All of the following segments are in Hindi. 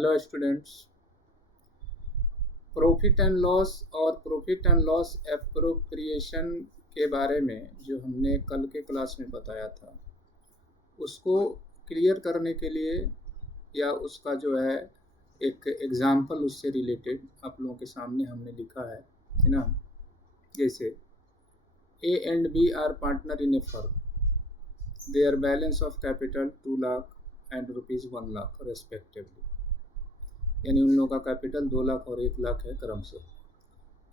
Hello students, profit and loss और प्रॉफिट एंड लॉस एप्रोप्रिएशन के बारे में जो हमने कल के क्लास में बताया था उसको क्लियर करने के लिए या उसका जो है एक एग्जाम्पल उससे रिलेटेड आप लोगों के सामने हमने लिखा है ना। जैसे A and B are partner in a firm, there balance of capital 2 lakh and rupees 1 lakh respectively, यानी उन लोगों का कैपिटल 2 लाख और 1 लाख है क्रमशः।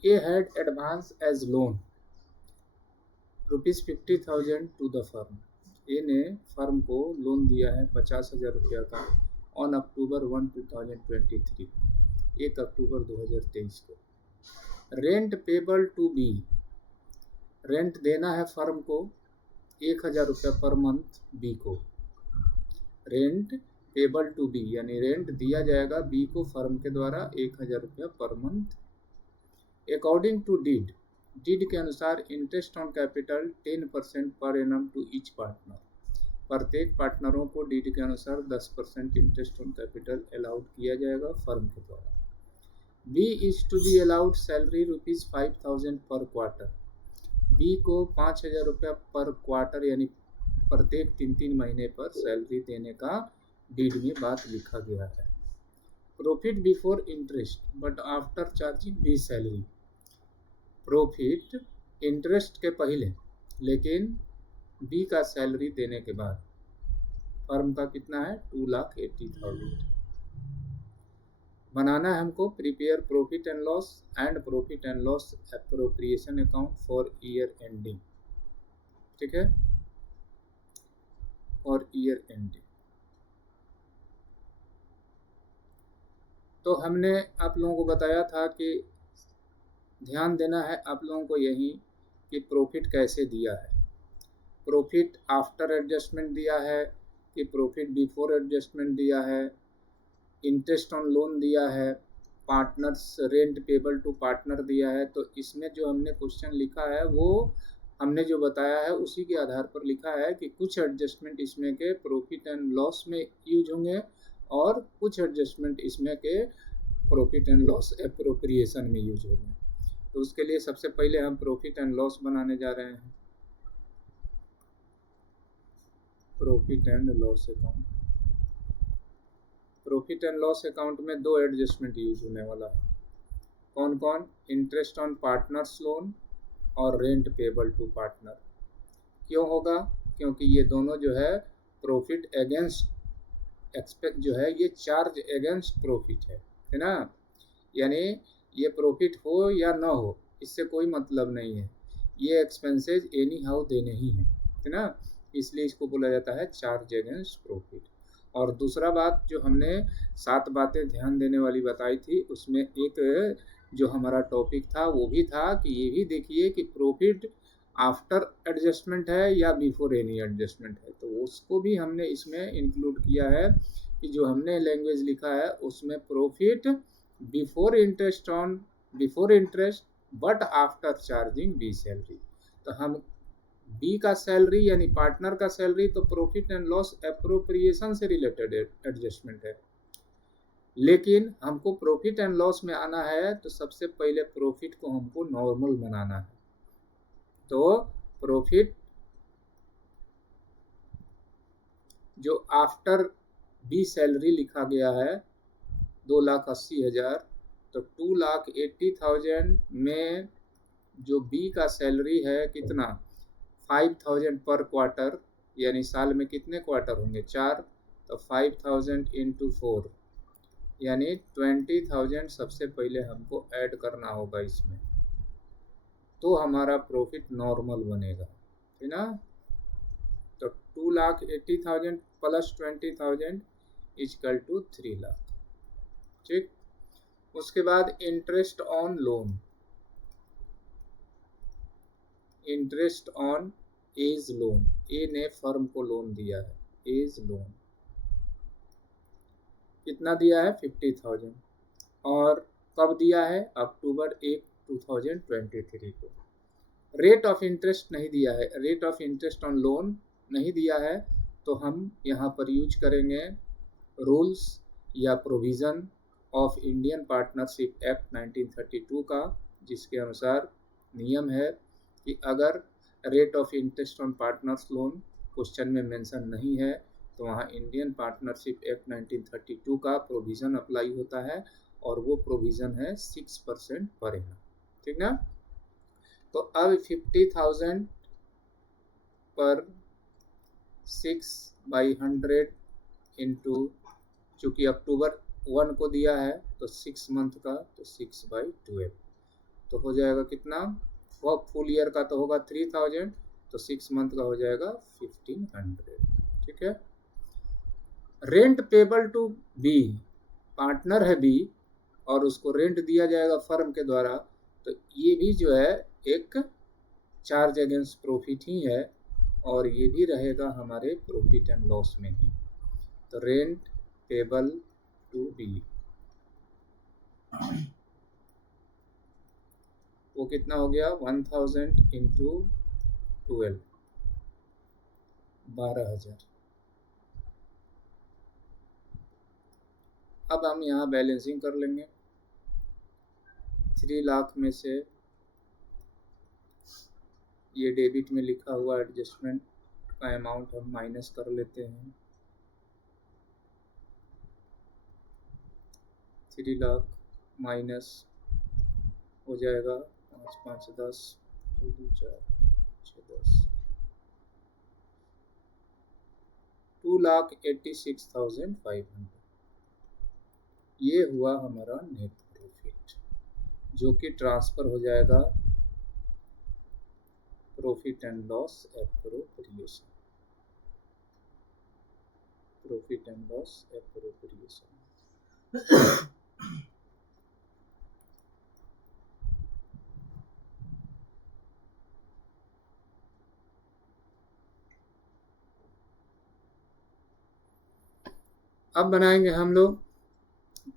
A had advance as loan ₹50,000 to the firm, A ने फर्म को लोन दिया है 50,000 रुपया का ऑन अक्टूबर 1, 2023, 1 अक्टूबर 2023 को। Rent payable to B, rent देना है फर्म को 1,000 रुपया पर मंथ बी को। रेंट पेबल टू बी यानी रेंट दिया जाएगा बी को फर्म के द्वारा 1,000 रुपया per month. According to deed, deed के अनुसार interest on capital 10% per annum to each partner, प्रत्येक पार्टनरों को डीड के अनुसार 10% इंटरेस्ट ऑन कैपिटल अलाउड किया जाएगा फर्म के द्वारा। B is to be allowed salary ₹5,000 per quarter, B को 5,000 रुपया पर क्वार्टर यानी प्रत्येक 3 महीने पर सैलरी देने का डीड में बात लिखा गया है। Profit before interest but after charging B salary, profit interest के पहले लेकिन बी का सैलरी देने के बाद फर्म का कितना है 2,80,000। बनाना है हमको prepare profit and loss appropriation account for year ending, ठीक है, और ईयर एंडिंग। तो हमने आप लोगों को बताया था कि ध्यान देना है आप लोगों को यही कि प्रॉफिट कैसे दिया है, प्रॉफिट आफ्टर एडजस्टमेंट दिया है कि प्रॉफिट बिफोर एडजस्टमेंट दिया है, इंटरेस्ट ऑन लोन दिया है, partners rent payable to partner दिया है। तो इसमें जो हमने क्वेश्चन लिखा है वो हमने जो बताया है उसी के आधार पर लिखा है कि कुछ एडजस्टमेंट इसमें के प्रॉफिट एंड लॉस में यूज होंगे और कुछ एडजस्टमेंट इसमें के प्रॉफिट एंड लॉस एप्रोप्रिएशन में यूज होंगे। तो उसके लिए सबसे पहले हम प्रॉफिट एंड लॉस बनाने जा रहे हैं, profit and loss account. Profit and loss account में 2 एडजस्टमेंट यूज होने वाला है। कौन कौन? इंटरेस्ट ऑन पार्टनर्स लोन और रेंट पेबल टू पार्टनर। क्यों होगा? क्योंकि ये दोनों जो है प्रॉफिट अगेंस्ट एक्सपेक्ट जो है ये चार्ज अगेंस्ट प्रॉफिट है ना, यानी ये प्रॉफिट हो या ना हो इससे कोई मतलब नहीं है, ये एक्सपेंसेस एनी हाउ देने ही है ना, इसलिए इसको बोला जाता है चार्ज अगेंस्ट प्रॉफिट। और दूसरा बात जो हमने 7 बातें ध्यान देने वाली बताई थी उसमें एक जो हमारा टॉपिक था वो भी था कि ये भी देखिए कि प्रॉफिट आफ्टर एडजस्टमेंट है या बिफोर एनी एडजस्टमेंट है, तो उसको भी हमने इसमें इंक्लूड किया है कि जो हमने लैंग्वेज लिखा है उसमें profit before interest but after charging B salary. तो हम बी का सैलरी यानी पार्टनर का सैलरी तो प्रॉफिट एंड लॉस एप्रोप्रिएशन से रिलेटेड एडजस्टमेंट है, लेकिन हमको प्रॉफिट एंड लॉस में आना है तो सबसे पहले प्रॉफिट को हमको नॉर्मल बनाना है। तो प्रॉफिट जो आफ्टर बी सैलरी लिखा गया है 2,80,000, तो 2,80,000 में जो बी का सैलरी है कितना 5,000 पर क्वार्टर, यानी साल में कितने क्वार्टर होंगे 4, तो 5,000 इंटू 4 यानी 20,000 सबसे पहले हमको ऐड करना होगा इसमें, तो हमारा प्रॉफिट नॉर्मल बनेगा, है ना। तो 2,80,000 प्लस 20,000 इक्वल टू 3 लाख, ठीक। उसके बाद interest on loan, interest on as loan, A ने फर्म को लोन दिया है, एज लोन कितना दिया है 50,000 और कब दिया है अक्टूबर 1, 2023 को। रेट ऑफ इंटरेस्ट नहीं दिया है, rate of interest on loan नहीं दिया है, तो हम यहाँ पर यूज करेंगे रूल्स या provision of Indian partnership act 1932 का, जिसके अनुसार नियम है कि अगर rate of interest on partners loan question में मेंशन नहीं है तो वहाँ इंडियन पार्टनरशिप एक्ट 1932 का प्रोविज़न अप्लाई होता है, और वो प्रोविज़न है 6% पर एनम। ठीक ना। तो अब 50,000 पर 6/100 इंटू, चूँकि अक्टूबर 1 को दिया है तो 6 मंथ का, तो 6/12 तो हो जाएगा कितना, वो फुल ईयर का तो होगा 3,000, तो 6 मंथ का हो जाएगा 1,500। ठीक है। Rent payable to B, partner है बी और उसको रेंट दिया जाएगा फर्म के द्वारा, तो ये भी जो है एक चार्ज अगेंस्ट प्रॉफिट ही है, और ये भी रहेगा हमारे प्रॉफिट एंड लॉस में ही। तो रेंट पेबल टू बी वो कितना हो गया, 1,000 इंटू 12, 12,000। अब हम यहाँ बैलेंसिंग कर लेंगे। 3 लाख में से ये डेबिट में लिखा हुआ एडजस्टमेंट का अमाउंट हम माइनस कर लेते हैं। 3 लाख माइनस हो जाएगा 5 5 10, 2 2 4 6 10, 2,86,500। ये हुआ हमारा नेट प्रॉफिट, जो कि ट्रांसफर हो जाएगा profit and loss appropriation, profit and loss appropriation. अब बनाएंगे हम लोग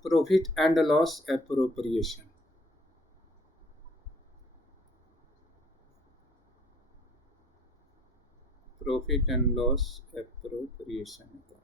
profit and loss appropriation. Profit and loss appropriation का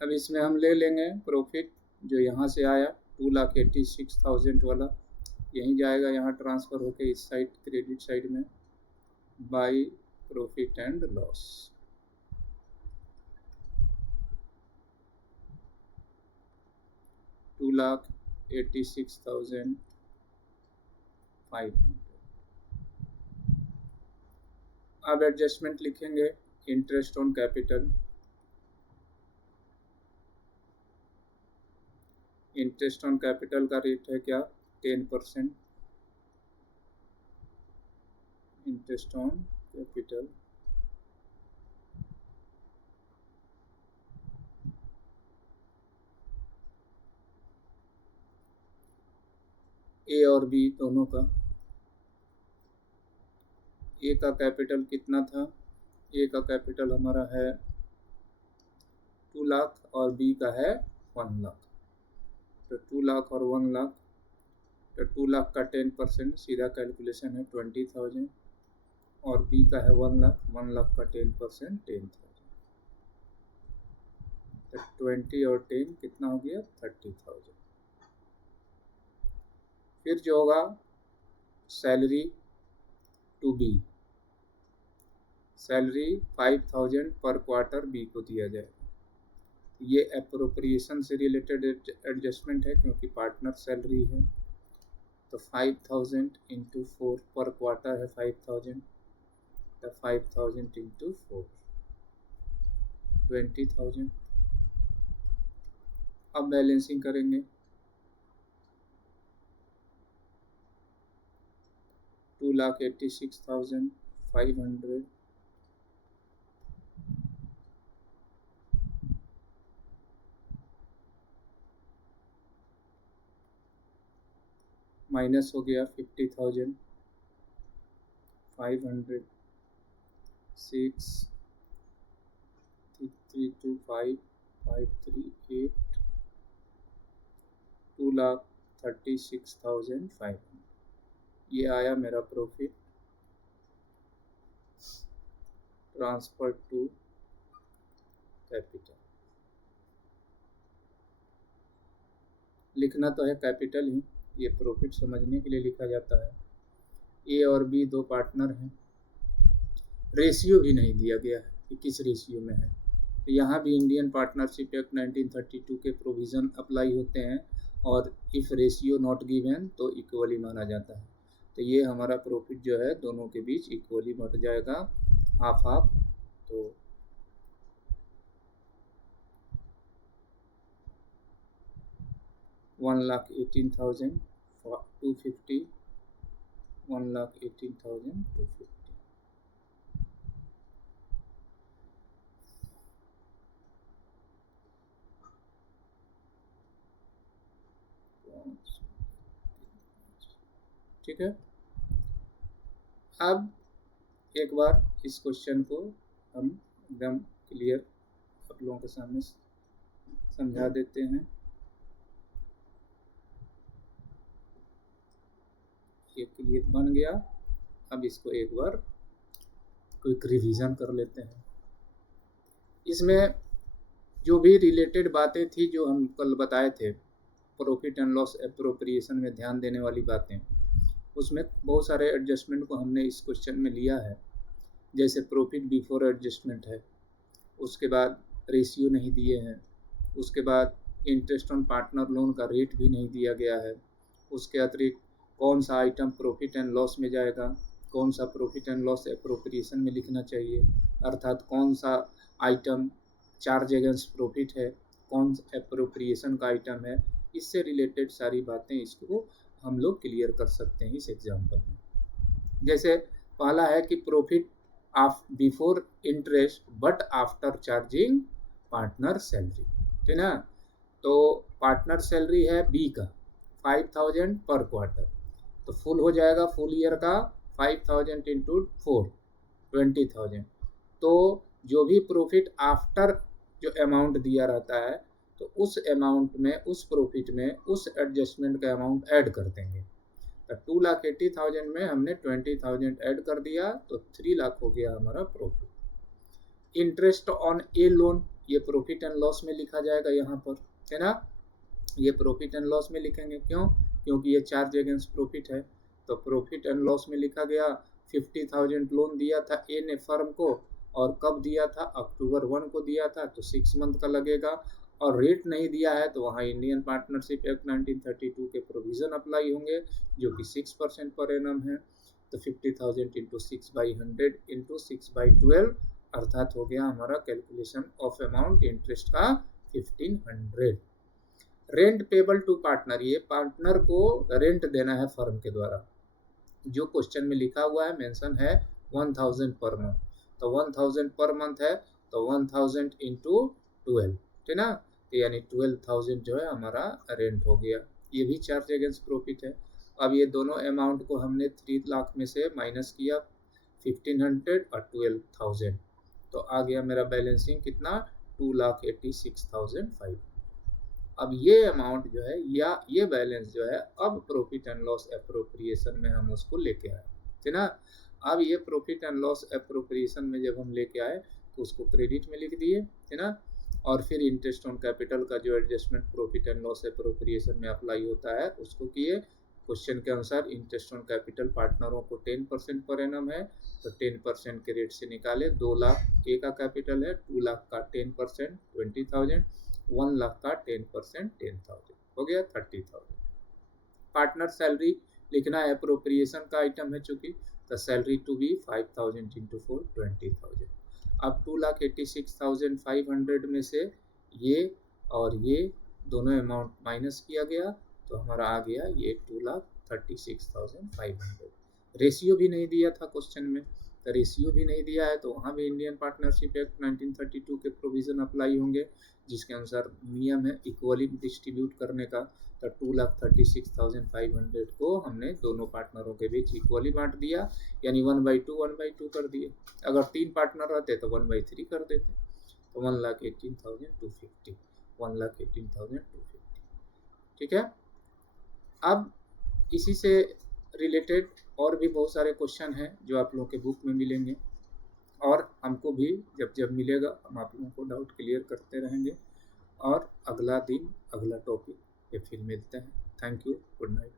अब इसमें हम ले लेंगे प्रॉफिट जो यहाँ से आया 2,86,000 वाला, यहीं जाएगा, यहाँ ट्रांसफ़र होके इस साइड क्रेडिट साइड में, बाई प्रॉफिट एंड लॉस। $2,86,500। अब एडजस्टमेंट लिखेंगे, interest on capital. Interest on capital का रेट है क्या, 10%। इंटरेस्ट ऑन कैपिटल ए और बी दोनों का। ए का कैपिटल कितना था, ए का कैपिटल हमारा है 2 लाख और बी का है 1 लाख, तो 2 लाख और 1 लाख, तो 2 लाख का 10% सीधा कैलकुलेशन है 20,000, और बी का है 1 लाख, 1 लाख का 10% 10,000, तो 20 और 10 कितना हो गया 30,000। फिर जो होगा salary to be, salary 5,000 per quarter B को दिया जाएगा। ये एप्रोप्रिएशन से रिलेटेड एडजस्टमेंट है क्योंकि पार्टनर सैलरी है, तो 5,000 इंटू 4 पर क्वार्टर है 5,000, तो 5,000 इंटू 4 20,000। अब बैलेंसिंग करेंगे। 2,86,500 माइनस हो गया 50,500 6 325,538 2,36,500 ये आया मेरा प्रॉफिट ट्रांसफर टू कैपिटल। लिखना तो है कैपिटल ही, ये प्रॉफिट समझने के लिए लिखा जाता है। ए और बी दो पार्टनर हैं, रेशियो भी नहीं दिया गया है कि किस रेशियो में है। तो यहाँ भी इंडियन पार्टनरशिप एक्ट 1932 के प्रोविज़न अप्लाई होते हैं और इफ़ रेशियो नॉट गिवन तो इक्वली माना जाता है। तो ये हमारा प्रॉफिट जो है दोनों के बीच इक्वली बंट जाएगा, हाफ हाफ। तो 1,18,250 1,18,250 ठीक है। अब एक बार इस क्वेश्चन को हम एकदम क्लियर आप लोगों के सामने समझा देते हैं। ये क्लियर बन गया। अब इसको एक बार क्विक रिवीजन कर लेते हैं। इसमें जो भी रिलेटेड बातें थी जो हम कल बताए थे, प्रॉफिट एंड लॉस एप्रोप्रिएशन में ध्यान देने वाली बातें, उसमें बहुत सारे एडजस्टमेंट को हमने इस क्वेश्चन में लिया है। जैसे प्रॉफिट बिफोर एडजस्टमेंट है, उसके बाद रेशियो नहीं दिए हैं, उसके बाद इंटरेस्ट ऑन पार्टनर लोन का रेट भी नहीं दिया गया है, उसके अतिरिक्त कौन सा आइटम प्रॉफिट एंड लॉस में जाएगा, कौन सा प्रॉफिट एंड लॉस एप्रोप्रिएशन में लिखना चाहिए, अर्थात कौन सा आइटम चार्ज अगेंस्ट प्रॉफिट है, कौन एप्रोप्रिएशन का आइटम है। इससे रिलेटेड सारी बातें इसको हम लोग क्लियर कर सकते हैं इस एग्जाम्पल में। जैसे पहला है कि profit before interest but after charging partner salary, ठीक ना। तो पार्टनर सैलरी है बी का 5,000 पर क्वार्टर, तो फुल हो जाएगा फुल ईयर का 5,000 इंटू 4 20,000। तो जो भी प्रॉफिट आफ्टर जो अमाउंट दिया रहता है तो उस अमाउंट में, उस प्रॉफिट में उस एडजस्टमेंट का अमाउंट ऐड कर देंगे। तो 2,80,000 में हमने 20,000 ऐड कर दिया तो 3 लाख हो गया हमारा profit. Interest on A loan, ये प्रॉफिट एंड लॉस में लिखा जाएगा यहाँ पर, है ना। ये प्रॉफिट एंड लॉस में लिखेंगे, क्यों? क्योंकि ये चार्ज अगेंस्ट प्रॉफिट है। तो प्रॉफिट एंड लॉस में लिखा गया 50,000 लोन दिया था ए ने फर्म को, और कब दिया था? अक्टूबर 1 को दिया था, तो 6 मंथ का लगेगा। और रेट नहीं दिया है तो वहाँ इंडियन पार्टनरशिप एक्ट 1932 के प्रोविज़न अप्लाई होंगे जो कि 6% पर एनम है। तो 50,000 इंटू 6/100 इंटू 6/12 अर्थात हो गया हमारा कैलकुलेशन ऑफ अमाउंट इंटरेस्ट का 1,500। रेंट पेबल टू पार्टनर, ये पार्टनर को रेंट देना है फर्म के द्वारा। जो क्वेश्चन में लिखा हुआ है मेंशन है 1,000 पर मंथ, तो 1,000 पर मंथ है तो 1,000 इंटू 12, ठीक ना। तो यानी 12,000 जो है हमारा रेंट हो गया। ये भी चार्ज अगेंस्ट प्रॉफिट है। अब ये दोनों अमाउंट को हमने 3 लाख में से माइनस किया 1,500 और 12,000, तो आ गया मेरा बैलेंसिंग कितना? 2,86,500। अब ये अमाउंट जो है या ये बैलेंस जो है अब प्रॉफिट एंड लॉस एप्रोप्रिएशन में हम उसको लेके आए, ठीक ना। अब ये प्रॉफिट एंड लॉस एप्रोप्रिएशन में जब हम लेके आए तो उसको क्रेडिट में लिख दिए, ठीक ना। और फिर इंटरेस्ट ऑन कैपिटल का जो adjustment profit and loss appropriation में अप्लाई होता है उसको किए। क्वेश्चन के अनुसार इंटरेस्ट ऑन कैपिटल पार्टनरों को 10% पर एनम है, तो 10% के रेट से निकाले। 2 लाख ए का कैपिटल है, 2 लाख का 10% 20,000, 1 लाख का 10% 10,000 हो गया 30,000। पार्टनर सैलरी लिखना है, अप्रोप्रिएशन का आइटम है चूंकि, तो सैलरी टू बी 5,000 इंटू 4 20,000। अब 2,86,500 में से ये और ये दोनों अमाउंट माइनस किया गया तो हमारा आ गया ये 2,36,500। रेशियो भी नहीं दिया था क्वेश्चन में, तो रेशियो भी नहीं दिया है तो वहाँ भी इंडियन पार्टनरशिप एक्ट 1932 के प्रोविज़न अप्लाई होंगे, जिसके अनुसार नियम है इक्वली डिस्ट्रीब्यूट करने का। तो 2,36,500 को हमने दोनों पार्टनरों के बीच इक्वली बांट दिया, यानी 1/2 कर दिए। अगर 3 पार्टनर रहते तो 1/3 कर देते, तो 1,18,250, 1,18,250। ठीक है। अब इसी से रिलेटेड और भी बहुत सारे क्वेश्चन हैं जो आप लोगों के बुक में मिलेंगे, और हमको भी जब जब मिलेगा हम आप लोगों को डाउट क्लियर करते रहेंगे। और अगला दिन अगला टॉपिक पे फिर मिलते हैं। Thank you, good night.